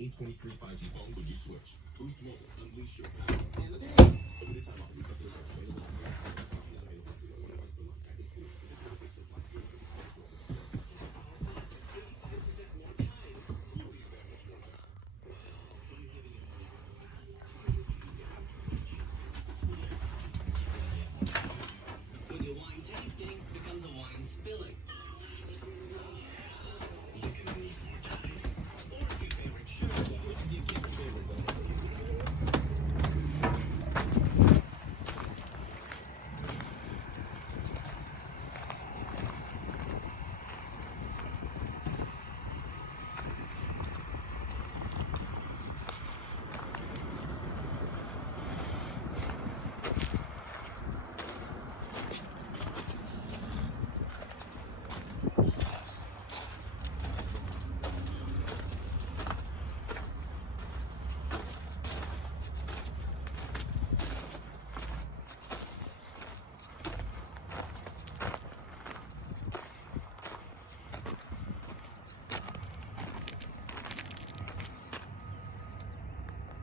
A23 5G phone when you switch. Boost Mobile, unleash your power. And limited time offer new customer service available on select products. Not available after 1 device per month. Tax excluded. Additional restrictions apply. See other When your wine tasting becomes a wine spilling.